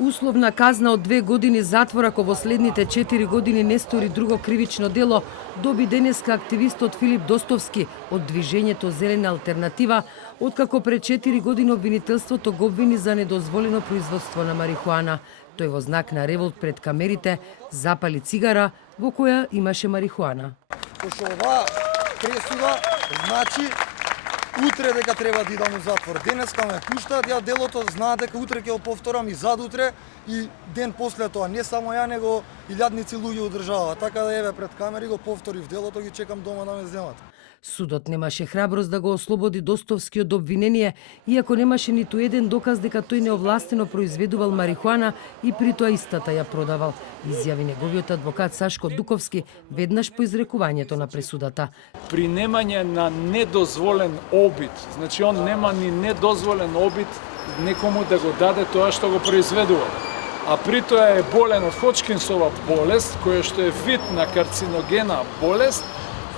Условна казна од 2 години затвор ако во следните 4 години не стори друго кривично дело, доби денеска активистот Филип Достовски од движењето Зелена алтернатива, откако пред 4 години обвинителството го обвини за недозволено производство на марихуана. Тој во знак на револт пред камерите запали цигара во која имаше марихуана. Пошто оваа пресуда значи утре дека треба да идам у затвор. Денеска ме пуштаат, ја делото знаат дека утре ќе го повторам и задутре и ден после тоа. Не само ја, него илјадници луѓе одржаваат. Така да еве пред камери го повторив делото, ги чекам дома да ме земат. Судот немаше храброст да го ослободи Достовски од обвинение, иако немаше ниту еден доказ дека тој неовластено произведувал марихуана и при тоа истата ја продавал, изјави неговиот адвокат Сашко Дуковски веднаш по изрекувањето на пресудата. При немање на недозволен обид, значи он нема ни недозволен обид некому да го даде тоа што го произведува. А при тоа е болен од Ходжкинсова болест, која што е вид на карциногена болест,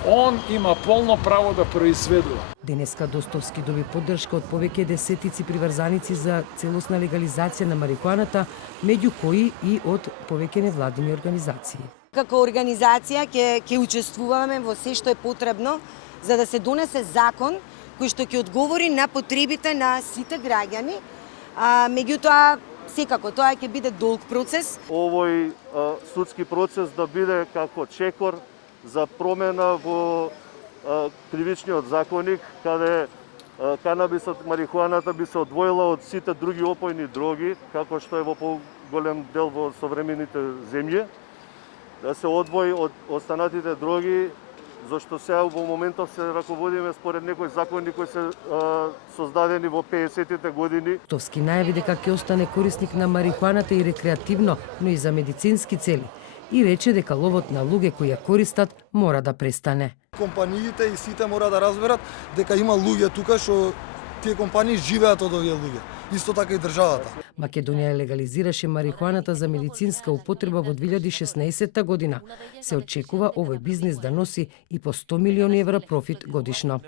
он има полно право да произведува. Денеска Достовски доби поддршка од повеќе десетици приврзаници за целосна легализација на марихуаната, меѓу кои и од повеќе невладини организации. Како организација ќе учествуваме во се што е потребно за да се донесе закон кој што ќе одговори на потребите на сите граѓани. Меѓутоа, секако тоа ќе биде долг процес. Овој судски процес да биде како чекор за промена во кривичниот законник, каде канабисот, марихуаната би се одвоила од сите други опојни дроги, како што е во поголем дел во современите земји, да се одвои од останатите дроги, зашто сега во моментов се раководиме според некои закони кои се создадени во 50-тите години. Достовски најави дека ќе остане корисник на марихуаната и рекреативно, но и за медицински цели. И рече дека ловот на луѓе кои ја користат мора да престане. Компаниите и сите мора да разберат дека има луѓе тука што тие компании живеат од овие луѓе. Исто така и државата. Македонија легализираше марихуаната за медицинска употреба во 2016 година. Се очекува овој бизнис да носи и по 100 милиони евра профит годишно.